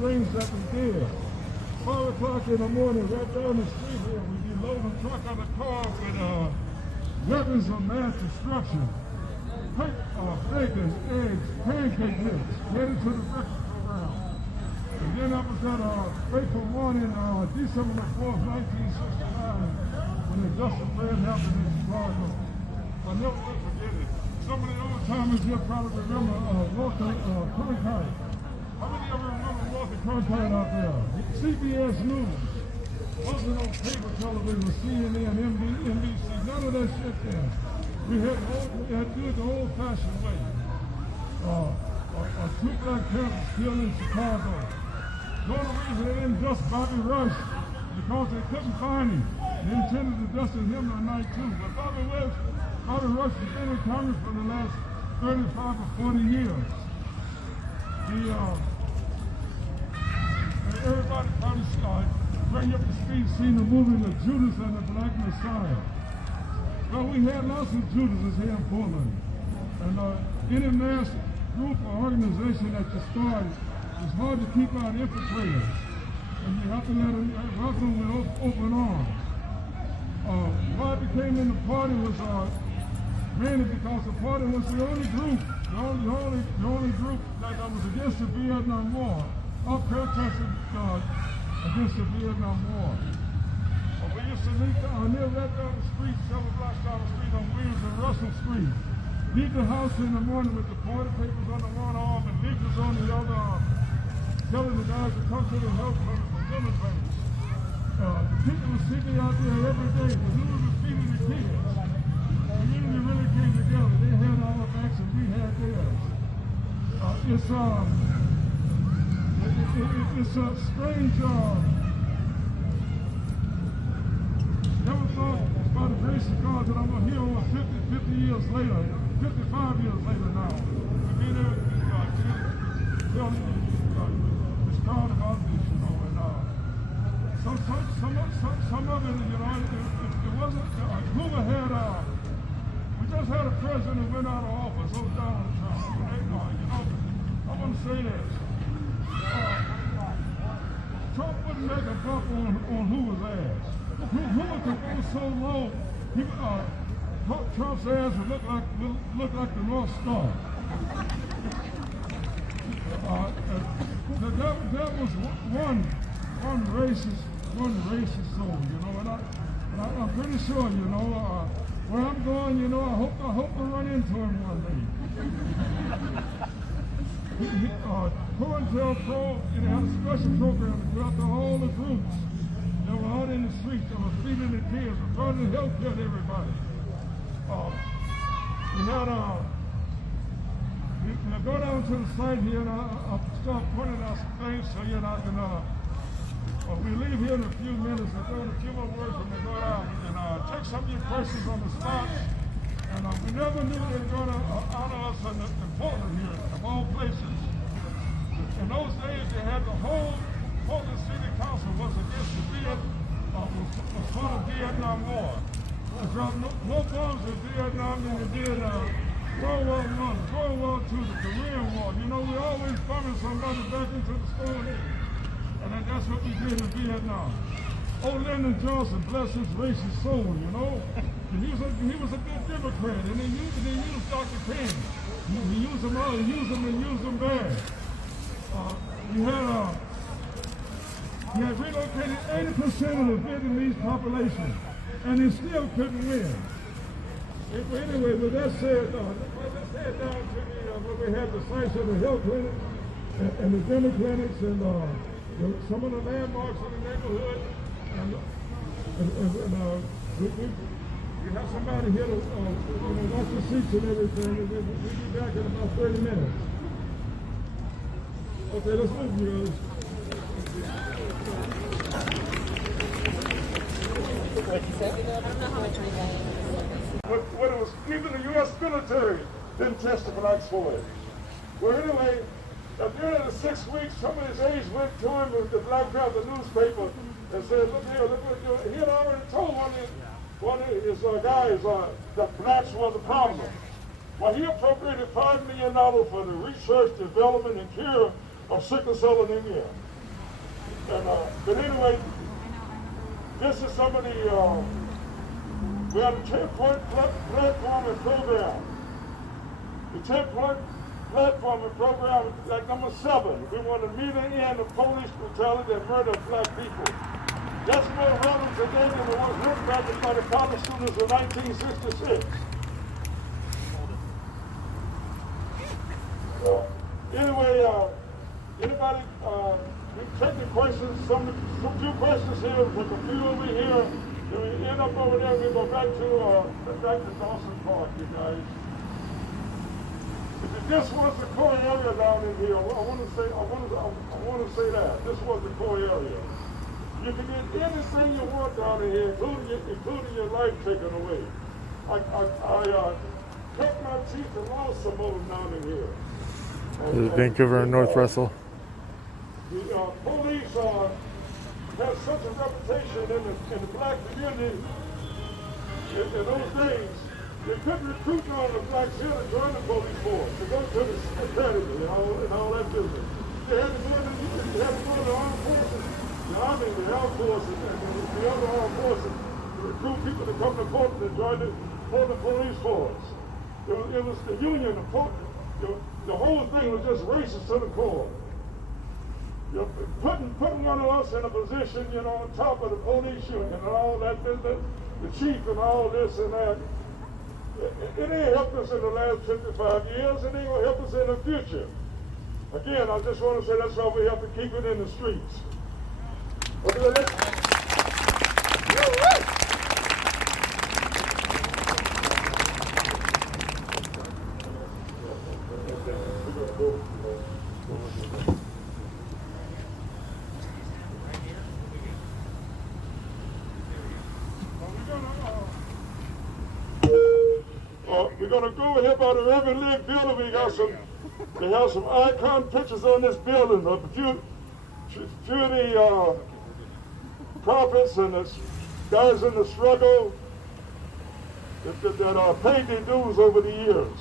things that we did. 5 o'clock in the morning, right down the street here, we'd be loading a truck on the car with weapons of mass destruction. Bacon, eggs, pancake mix, headed to the breakfast program. And then up was that fateful morning, December the 4th, 1969, when the Dust of Red happened in Chicago. I'll never forget it. Some of the old timers here probably remember Walter Cronkite. How many of you remember Walter Cronkite out there? CBS News. Wasn't on cable television, CNN, NBC, none of that shit there. We had to do it the old-fashioned way. 2 Black Panthers killed in Chicago. The only reason they didn't dust Bobby Rush because they couldn't find him. They intended to dust him that night too. But Bobby Rush has been in Congress for the last 35 or 40 years. Everybody probably bring up the speed, seen the movie The Judas and the Black Messiah. Well, we had lots of Judases here in Portland. And any mass group or organization that you start, it's hard to keep out infiltrators. And you have to let them welcome with open arms. Why I became in the party was mainly because the party was the only group, the only group that was against the Vietnam War. I protested against the Vietnam War. We used to meet near right down the street, several blocks down the street on Williams and Russell Street. Leave the house in the morning with the party papers on the one arm and leaflets on the other arm, telling the guys to come to the health clinic for dinner breaks. The people would see me out there every day. The news was feeding the kids. The community really came together. They had our backs and we had theirs. It's a strange. Never thought by the grace of God that I'm here over 50 years later, 55 years later now. To be there, tell me, it's proud about this, you know, and some of it, you know, it wasn't, Hoover had, we just had a president who went out of office, so Donald Trump, you know, I want to say this. Trump wouldn't make a buck on Hoover's ass. Hoover could go so low, Trump's ass would look like the North Star. That was one racist soul, you know, and I'm pretty sure, you know, where I'm going, you know, I hope to run into him one day. COINTELPRO, it had a special program to go out to all the groups that were out in the streets that were feeding the kids, were trying to help get everybody. We had we go down to the site here and I'll start pointing out some things so you know I can we leave here in a few minutes and go in a few more words when we go down. We can take some of your questions on the spot. And we never knew they were going to honor us in Portland here, of all places. In those days, they had the whole Portland City Council was against the Vietnam War. They dropped no bombs in Vietnam than they did World War I, World War II, the Korean War. You know, we always bombing somebody back into the store here. And that's what we did in Vietnam. Old Lyndon Johnson, bless his racist soul, you know. He was a good Democrat, and he used Dr. King. He used them all, he used them bad. He had relocated 80% of the Vietnamese population, and he still couldn't win. Anyway, with that said, down to where we had the sites of the health clinic and the dental clinics and some of the landmarks in the neighborhood. We have somebody here to watch the seats and everything, and we'll be back in about 30 minutes. Okay, let's move, you guys. I don't know how much we gained. When it was, even the U.S. military didn't test the blacks for it. Well, anyway, at the end of the 6 weeks, some of his aides went to him with the Black Panther newspaper and said, look here, look what you're doing. He had already told one of his guys that blacks were the problem. Well, he appropriated $5 million for the research, development, and cure of sickle cell anemia. But anyway, this is some of the, we have a 10-point platforming program. The 10-point platforming program, like number 7, we want to immediately end the police brutality and murder of black people. That's more relevant today than it was written back by the college students in 1966. Anyway, anybody, we take the questions, some few questions here, take a few over here, then we end up over there, we go back to Dawson Park, you guys. If this was the core area down in here, I want to say that. This was the core area. You can get anything you want down in here, including your life taken away. I cut my teeth and lost some of them down in here. This is Vancouver and North Russell. The police have such a reputation in the black community in those days. They couldn't recruit all the blacks here to join the police force, to go to the academy and all that business. They had to go to the armed forces, the Army, the Air Force, and the other armed forces to recruit people to come to Portland and join the Portland police force. It was the union of Portland. The whole thing was just racist to the core. Putting one of us in a position, on top of the police union and all that business, the chief and all this and that. It ain't helped us in the last 55 years, it ain't gonna help us in the future. Again, I just want to say that's why we have to keep it in the streets. We're going to go over here by the Reverend League building. They have some icon pictures on this building of a few of the prophets and the guys in the struggle that paid their dues over the years.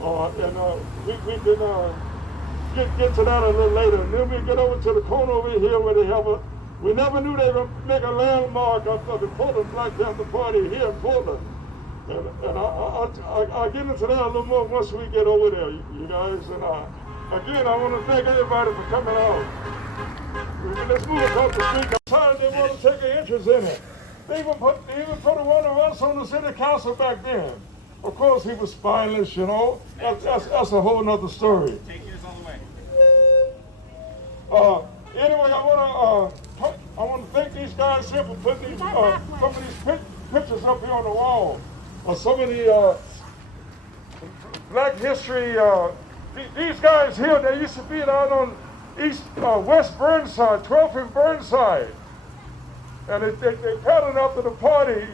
We can get to that a little later. And then we get over to the corner over here where they have we never knew they would make a landmark of the Portland Black Panther Party here in Portland. And I'll get into that a little more once we get over there, you guys. And again, I want to thank everybody for coming out. Let's move across the street. I'm sorry they want to take an interest in it. They even put one of us on the city council back then. Of course, he was spineless, That's a whole nother story. Take yours all the way. Anyway, I want to thank these guys here for putting some of these pictures up here on the wall. Some of the black history, these guys here, they used to be out on West Burnside, 12th and Burnside. And they patterned after the party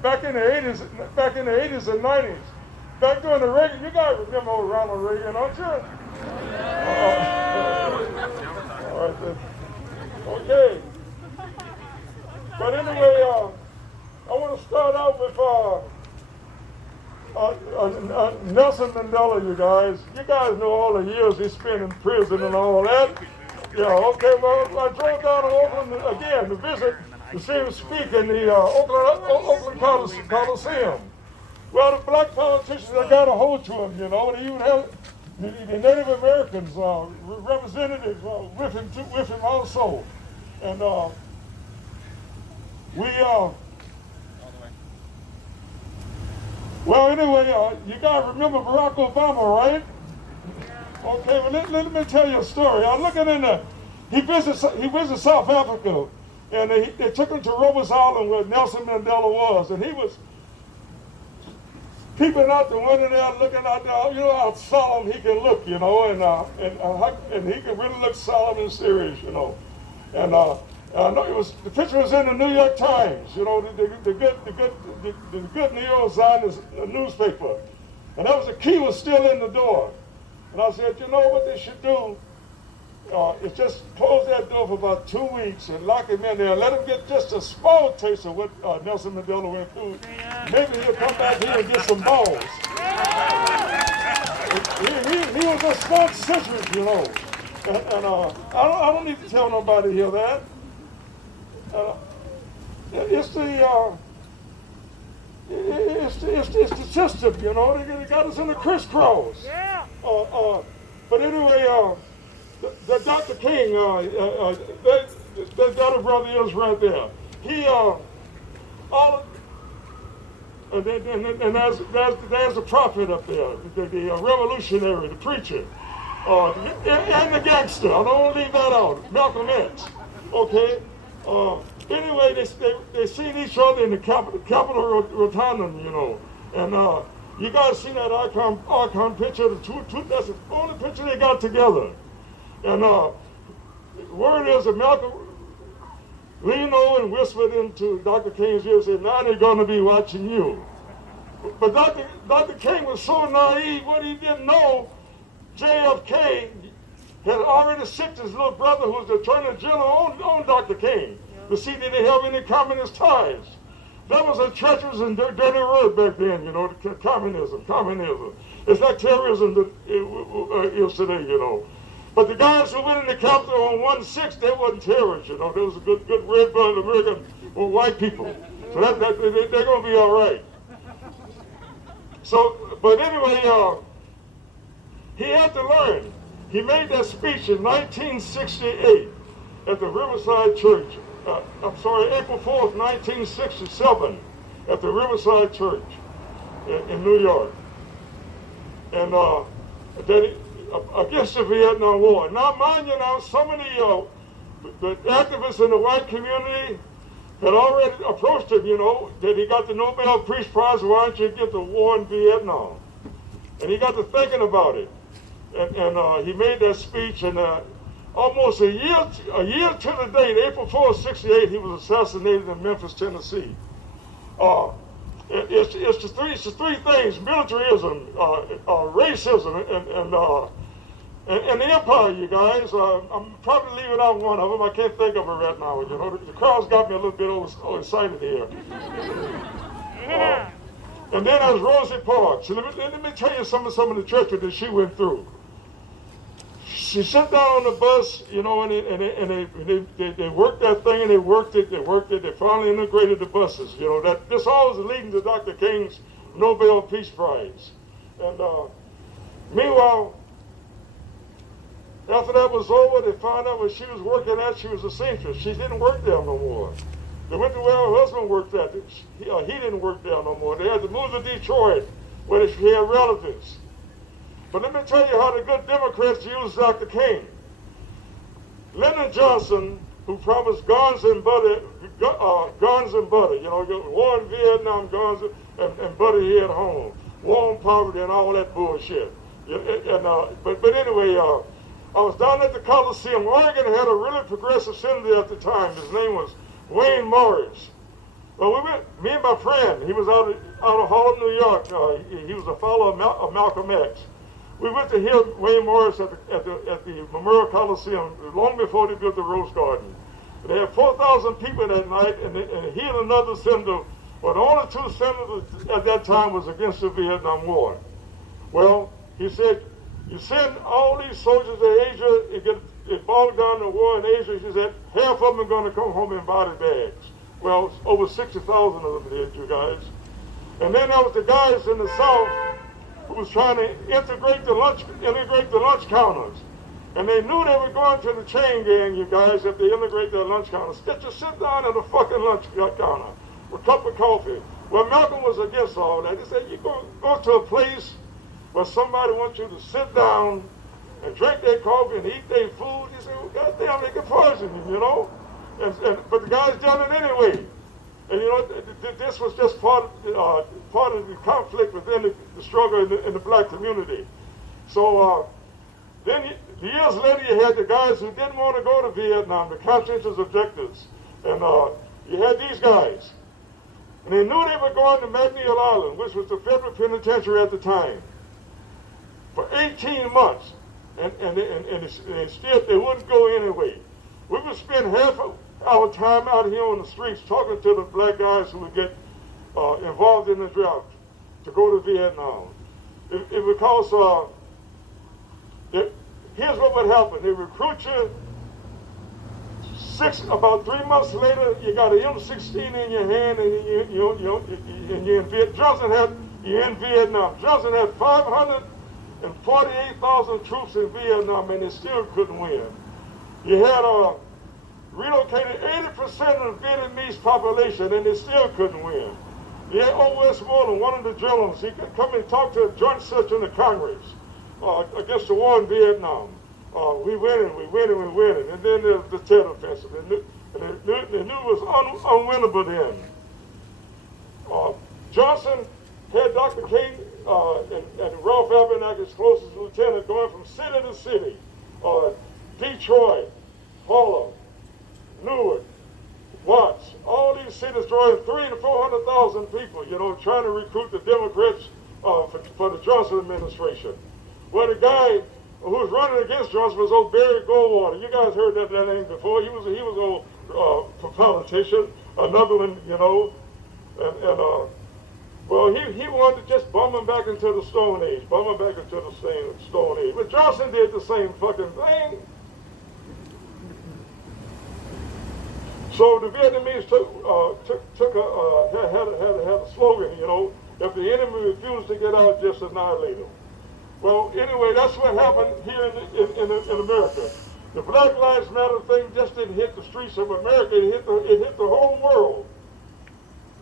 back in the 80s and 90s. Back during the Reagan, you guys remember old Ronald Reagan, don't you? All right then. Okay. But anyway, I want to start out with Nelson Mandela, you guys. You guys know all the years he spent in prison and all that. Yeah, okay, well, I drove down to Oakland again to visit, to see him speak in the Oakland Coliseum. Well, the black politicians that got a hold to him, they even have the Native Americans representatives with him also. And well, anyway, you guys remember Barack Obama, right? Okay, well, let me tell you a story. I'm looking in the, he visited South Africa, and they took him to Roberts Island where Nelson Mandela was, and he was peeping out the window there, looking out there, how solemn he can look, and he can really look solemn and serious, And I know the picture was in the New York Times, the good New York Zionist newspaper. And that was the key was still in the door. And I said, what they should do is just close that door for about 2 weeks and lock him in there. Let him get just a small taste of what Nelson Mandela went through. Maybe he'll come back here and get some balls. He was a smart century, I don't need to tell nobody here that. It's the system, you know. They got us in the crisscross. Yeah. But anyway, the Dr. King, that other brother is right there. He and there's the prophet up there, the revolutionary, the preacher, and the gangster. I don't want to leave that out. Malcolm X. Okay. Anyway, they seen each other in the Capitol Rotunda, you know, and you guys seen that icon picture. That's the only picture they got together. And word is that Malcolm leaned over and whispered into Dr. King's ear and said, "Now they're going to be watching you." But Dr. King was so naive. What he didn't know, JFK had already sicked his little brother, who was the Attorney General, on Dr. King, to see did they have any communist ties. That was a treacherous and dirty word back then, you know, communism. It's like terrorism that is today, you know. But the guys who went in the Capitol on 1/6, they wasn't terrorists, you know. They was a good red-blooded American or white people. So they're going to be all right. So, but anyway, he had to learn. He made that speech in 1968 at the Riverside Church. April 4th, 1967, at the Riverside Church in New York. And against the Vietnam War. Now, mind you, now, some of the activists in the white community had already approached him, you know, that he got the Nobel Peace Prize, why don't you get the war in Vietnam? And he got to thinking about it. And he made that speech, and almost a year to the date, April 4th, 68, he was assassinated in Memphis, Tennessee. It's the three things: militarism, racism, and the empire, you guys. I'm probably leaving out one of them. I can't think of it right now. You know, the crowd's got me a little bit excited here. And then there's Rosie Parks. Let me tell you some of the treachery that she went through. She sat down on the bus, you know, and they worked that thing, and they worked it. They finally integrated the buses. You know, this all was leading to Dr. King's Nobel Peace Prize. And meanwhile, after that was over, they found out where she was working at. She was a seamstress. She didn't work there no more. They went to where her husband worked at. He didn't work there no more. They had to move to Detroit, where she had relatives. But let me tell you how the good Democrats used Dr. King. Lyndon Johnson, who promised guns and butter, you know, war in Vietnam, guns and butter here at home, war on poverty and all that bullshit. But anyway, I was down at the Coliseum. Oregon had a really progressive senator at the time. His name was Wayne Morris. Well, we went, me and my friend, he was out of Harlem, New York. He was a follower of Malcolm X. We went to hear Wayne Morris at the Memorial Coliseum long before they built the Rose Garden. They had 4,000 people that night, and he and another senator, well, the only two senators at that time was against the Vietnam War. Well, he said, you send all these soldiers to Asia, it bogged down the war in Asia. He said, half of them are going to come home in body bags. Well, over 60,000 of them did, you guys. And then there was the guys in the South who was trying to integrate the lunch counters. And they knew they were going to the chain gang, you guys, if they integrate their lunch counters. Just sit down at a fucking lunch counter with a cup of coffee. Well, Malcolm was against all that. He said, you go to a place where somebody wants you to sit down and drink their coffee and eat their food. He said, well, goddamn, they can poison you, you know? But the guys done it anyway. And you know, this was just part of the conflict within the struggle in the black community. So then years later, you had the guys who didn't want to go to Vietnam, the conscientious objectives. And you had these guys. And they knew they were going to McNeil Island, which was the federal penitentiary at the time, for 18 months. And still, they wouldn't go anyway. We would spend half of our time out here on the streets talking to the black guys who would get involved in the draft to go to Vietnam. Because here's what would happen. They recruit you. About 3 months later, you got an M16 in your hand, and you're in Vietnam. You're in Vietnam. Johnson had 548,000 troops in Vietnam, and they still couldn't win. You had relocated 80% of the Vietnamese population, and they still couldn't win. You had O. Westmoreland, one of the generals. He could come and talk to a joint session of Congress against the war in Vietnam. We winning. And then there's the Tet Offensive. They knew it was unwinnable then. Johnson had Dr. King and Ralph Abernathy, his closest lieutenant, going from city to city. Detroit, Harlem, Newark, Watts, all these cities drawing 300,000 to 400,000 people, trying to recruit the Democrats for the Johnson administration. Well, the guy who was running against Johnson was old Barry Goldwater. You guys heard that name before. He was old politician, another one, well, he wanted to just bum him back into the Stone Age, But Johnson did the same fucking thing. So the Vietnamese had a slogan, if the enemy refused to get out, just annihilate him. Well, anyway, that's what happened here in America. The Black Lives Matter thing just didn't hit the streets of America, it hit the whole world.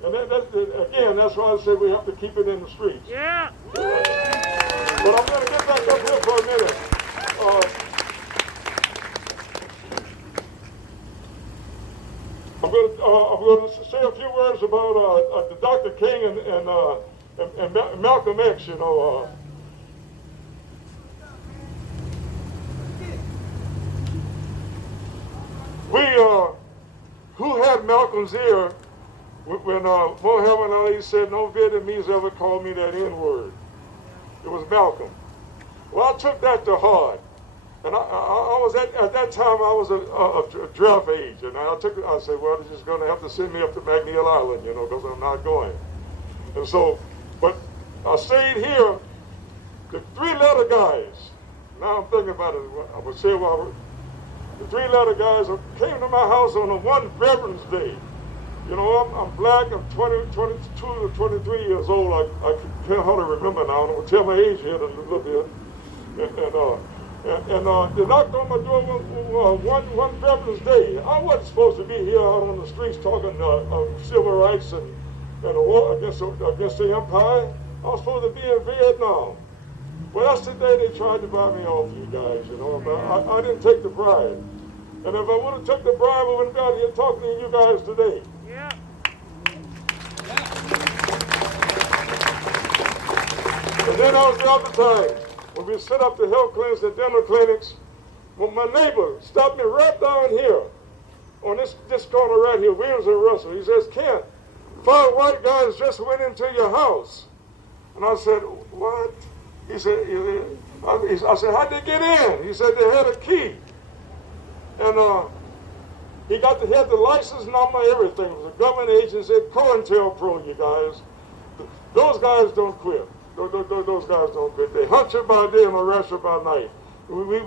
And again, that's why I said we have to keep it in the streets. Yeah. But I'm going to get back up here for a minute. I'm going to say a few words about Dr. King and Malcolm X. Who had Malcolm's ear when Muhammad Ali said, "No Vietnamese ever called me that N-word"? It was Malcolm. Well, I took that to heart. And I was at that time I was a draft age, and I said, well, they're just going to have to send me up to McNeil Island, because I'm not going. And so, but I stayed here. The three-letter guys. Now I'm thinking about it. I would say, well, the three-letter guys came to my house on a one Veterans Day. I'm black. I'm 22 to 23 years old. I can't hardly remember now. I'm gonna tell my age here in a little bit. And they knocked on my door one Veterans Day. I wasn't supposed to be here out on the streets talking civil rights and a war against the empire. I was supposed to be in Vietnam. Well, that's the day they tried to buy me off, you guys, but I didn't take the bribe. And if I would have took the bribe, I wouldn't be out here talking to you guys today. Yeah. And then I was the other time. When we set up the health clinics and dental clinics, well, my neighbor stopped me right down here on this corner right here, Williams and Russell. He says, "Kent, 5 white guys just went into your house." And I said, "What?" He said, I said, "How'd they get in?" He said, "They had a key." And he had the license number, everything. It was a government agency, COINTELPRO, you guys. Those guys don't quit. Those guys don't quit. They hunt you by day and arrest you by night. We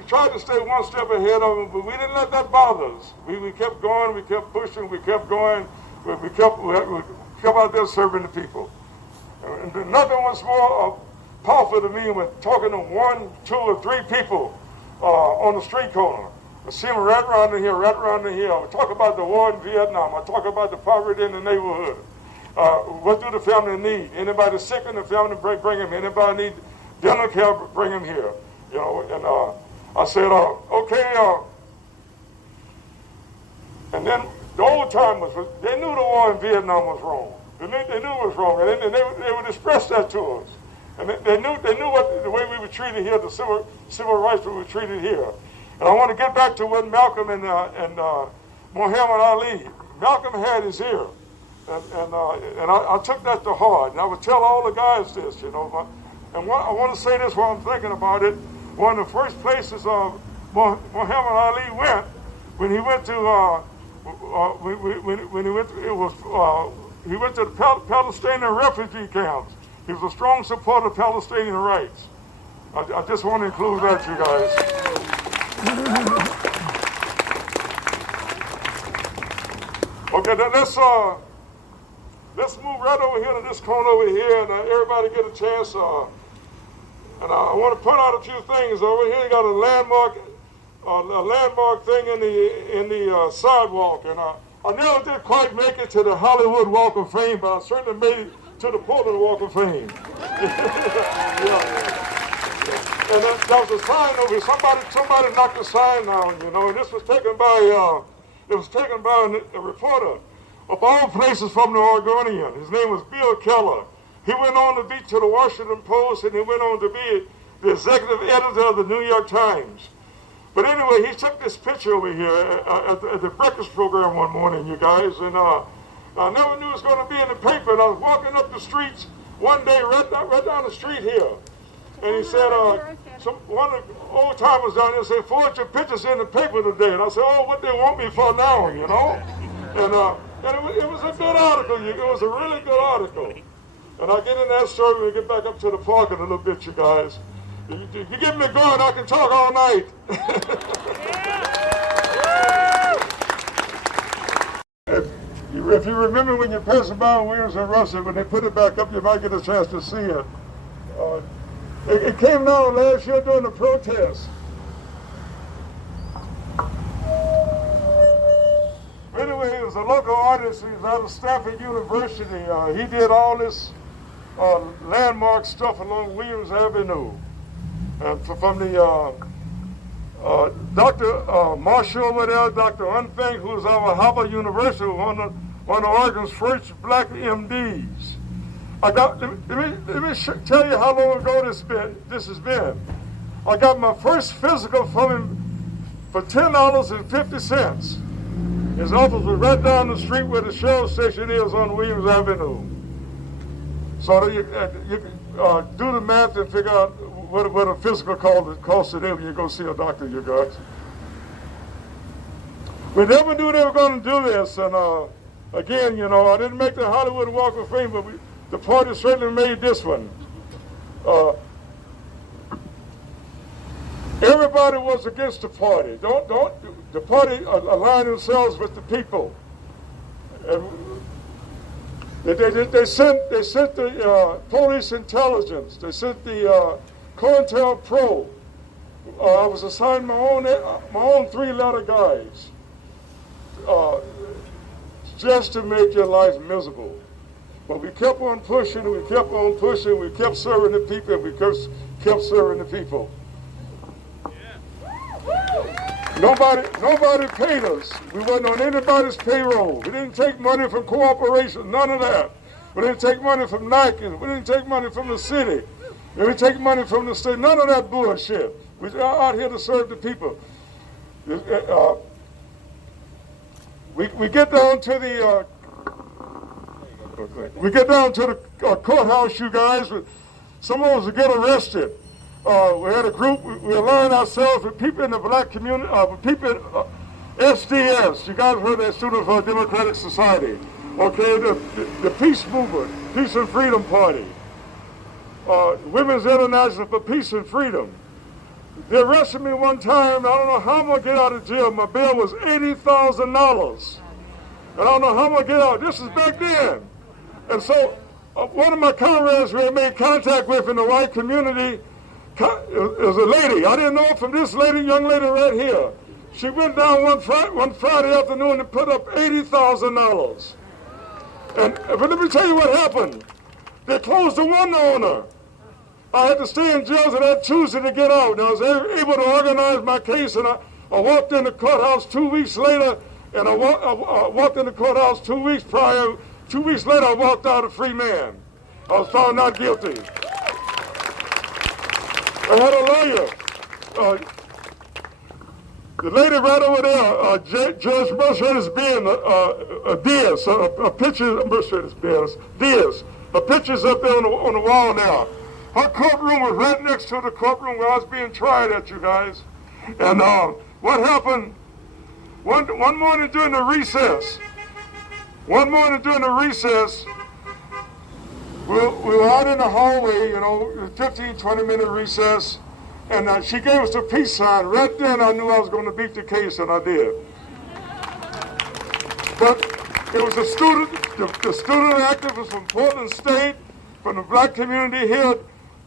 tried to stay one step ahead of them, but we didn't let that bother us. We kept going, we kept pushing, we kept going. We kept out there serving the people. And nothing was more powerful to me when talking to 1, 2, or 3 people on the street corner. I see them right around the hill, right around the hill. I talk about the war in Vietnam. I talk about the poverty in the neighborhood. What do the family need? Anybody sick in the family, bring them. Anybody need dental care, bring them here. And I said, okay. And then the old timers, they knew the war in Vietnam was wrong. They knew it was wrong, and they would express that to us. And they knew the way we were treated here, the civil rights we were treated here. And I want to get back to what Malcolm and Muhammad Ali. Malcolm had his ear. And I took that to heart, and I would tell all the guys this, And I want to say this while I'm thinking about it. One of the first places Muhammad Ali went, when he went to he went to the Palestinian refugee camps. He was a strong supporter of Palestinian rights. I just want to include that, you guys. Okay, then let's move right over here to this corner over here, and everybody get a chance. And I want to point out a few things over here. You got a landmark thing in the sidewalk, and I never did quite make it to the Hollywood Walk of Fame, but I certainly made it to the Portland Walk of Fame. And there was a sign over here. Somebody knocked the sign down, you know, and this was taken by a reporter of all places from the Oregonian. His name was Bill Keller. He went on to be to the Washington Post, and he went on to be the executive editor of the New York Times. But anyway, he took this picture over here at the breakfast program one morning, you guys, and I never knew it was going to be in the paper. And I was walking up the streets one day, right down the street here, and he said, one of the old timers down there said, "Forge your pictures in the paper today." And I said, "Oh, what they want me for now, you know?" And it was a good article. It was a really good article. And I'll get in that story when we get back up to the park in a little bit, you guys. If you get me going, I can talk all night. If you remember when you're passing by Williams and Russell, when they put it back up, you might get a chance to see it. It came down last year during the protest. Anyway, he was a local artist. He was out of Stanford University. He did all this landmark stuff along Williams Avenue. And from the Dr. Marshall over there, Dr. Unfeng, who was out of Harvard University, one of Oregon's first black MDs. Let me tell you how long ago this has been. I got my first physical from him for $10.50. His office was right down the street where the Shell station is on Williams Avenue. So you do the math and figure out what a physical costs today when you go see a doctor, you guys. We never knew they were going to do this, and again, you know, I didn't make the Hollywood Walk of Fame, but the party certainly made this one. Everybody was against the party. The party aligned themselves with the people. And they sent the police intelligence. They sent the COINTELPRO. I was assigned my own 3-letter guys, just to make your life miserable. But we kept on pushing, we kept on pushing, we kept serving the people, we kept serving the people. Nobody paid us. We wasn't on anybody's payroll. We didn't take money from cooperation, none of that. We didn't take money from Nike. We didn't take money from the city. We didn't take money from the state. None of that bullshit. We are out here to serve the people. We get down to the courthouse, you guys. Some of us will get arrested. We had a group. We aligned ourselves with people in the black community, with people in SDS. You guys heard that, Students for a Democratic Society. Okay, the Peace Movement, Peace and Freedom Party, Women's International for Peace and Freedom. They arrested me one time. I don't know how I'm going to get out of jail. My bail was $80,000. And I don't know how I'm going to get out. This is back then. And so one of my comrades we had made contact with in the white community is a lady. I didn't know her from this lady, young lady right here. She went down one Friday afternoon and put up $80,000. But let me tell you what happened. They closed the window on her. I had to stay in jail till that Tuesday to get out. And I was able to organize my case, and I walked in the courthouse 2 weeks later, and I walked in the courthouse 2 weeks prior. 2 weeks later, I walked out a free man. I was found not guilty. I had a lawyer. The lady right over there, Judge Mercedes-Benz, Diaz, a picture of Mercedes-Benz, Diaz. A picture's up there on the wall now. Her courtroom was right next to the courtroom where I was being tried at, you guys. And what happened, one morning during the recess, we were out in the hallway, you know, 15, 20-minute recess, and she gave us the peace sign. Right then I knew I was going to beat the case, and I did. But it was a student, the student activists from Portland State, from the black community here,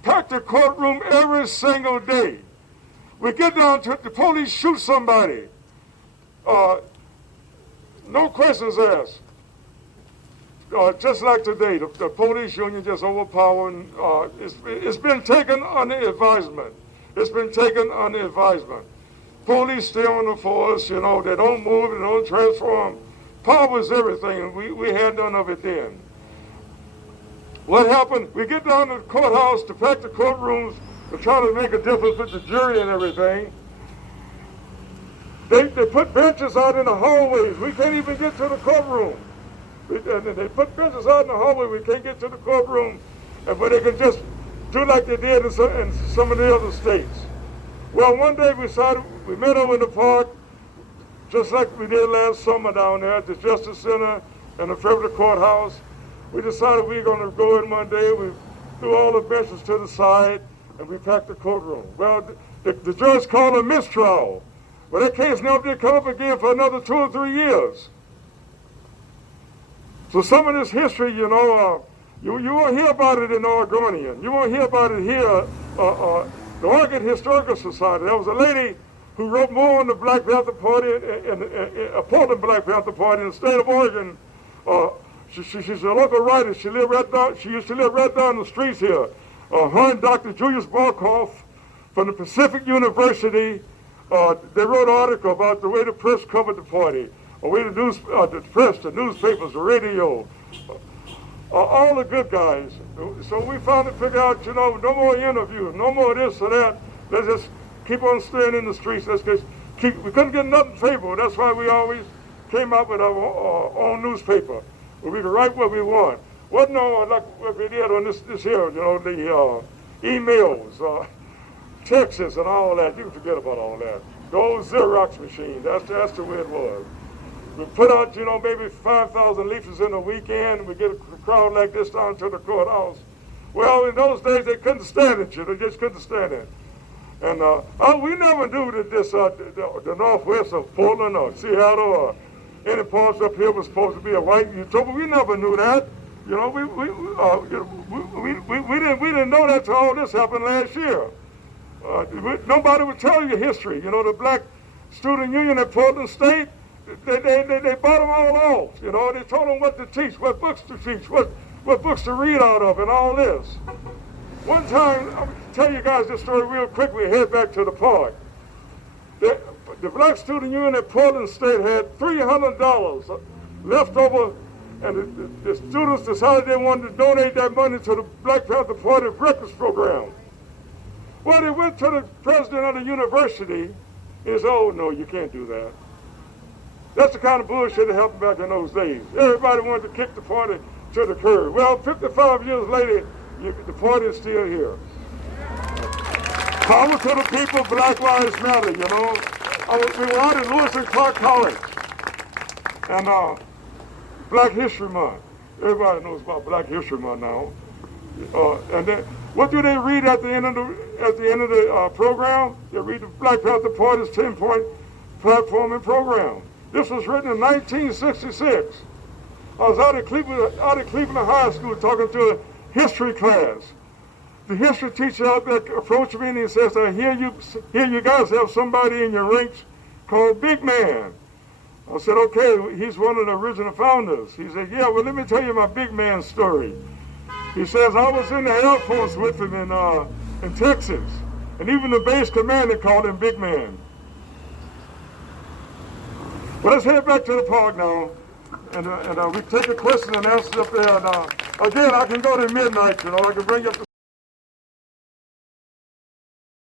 packed the courtroom every single day. We get down to the police shoot somebody. No questions asked. Just like today, the police union just overpowering. It's been taken under advisement. It's been taken under advisement. Police stay on the force, you know, they don't move, they don't transform. Power is everything, and we had none of it then. What happened? We get down to the courthouse to pack the courtrooms to try to make a difference with the jury and everything. They put benches out in the hallways. We can't even get to the courtroom. And they put benches out in the hallway. We can't get to the courtroom, but they can just do like they did in some of the other states. Well, one day we met over in the park, just like we did last summer down there at the Justice Center and the federal courthouse. We decided we were going to go in one day. We threw all the benches to the side, and we packed the courtroom. Well, the judge called a mistrial. But that case never did come up again for another 2 or 3 years. So some of this history, you know, you won't hear about it in Oregonian. You won't hear about it here. The Oregon Historical Society, there was a lady who wrote more on the Black Panther Party, Portland Black Panther Party in the state of Oregon. She's a local writer. She used to live right down the streets here. Her and Dr. Julius Barkoff from the Pacific University, they wrote an article about the way the press covered the party, the way the press, the newspapers, the radio, all the good guys. So we finally figured out, you know, no more interviews, no more this or that. Let's just keep on staying in the streets. We couldn't get nothing favorable. That's why we always came up with our own newspaper, where we could write what we want. Wasn't all like what we did on this here, you know, the emails, texts and all that. You can forget about all that. The old Xerox machine, that's the way it was. We put out, you know, maybe 5,000 leaflets in a weekend. We get a crowd like this down to the courthouse. Well, in those days, they couldn't stand it. They just couldn't stand it. And we never knew that the northwest of Portland or Seattle or any parts up here was supposed to be a white utopia. We never knew that. You know, we didn't know that till all this happened last year. Nobody would tell you history. You know, the Black Student Union at Portland State, they bought them all off. You know, they told them what to teach, what books to teach, what books to read out of, and all this. One time, I'll tell you guys this story real quick. We head back to the park. The Black Student Union at Portland State had $300 left over, and the students decided they wanted to donate that money to the Black Panther Party breakfast program. Well, they went to the president of the university. He said, "Oh, no, you can't do that." That's the kind of bullshit that happened back in those days. Everybody wanted to kick the party to the curb. Well, 55 years later, the party is still here. Power to the people, Black Lives Matter, you know. We were out at Lewis and Clark College, and Black History Month. Everybody knows about Black History Month now. And then, what do they read at the end of the program? They read the Black Panther Party's 10-point platform and program. This was written in 1966. I was out at Cleveland High School talking to a history class. The history teacher out there approached me and he says, "Here you guys have somebody in your ranks called Big Man." I said, "Okay, he's one of the original founders." He said, "Yeah, well, let me tell you my Big Man story." He says, "I was in the Air Force with him in Texas, and even the base commander called him Big Man." Well, let's head back to the park now, and we take a question and answer up there. And again, I can go to midnight, you know, I can bring you up to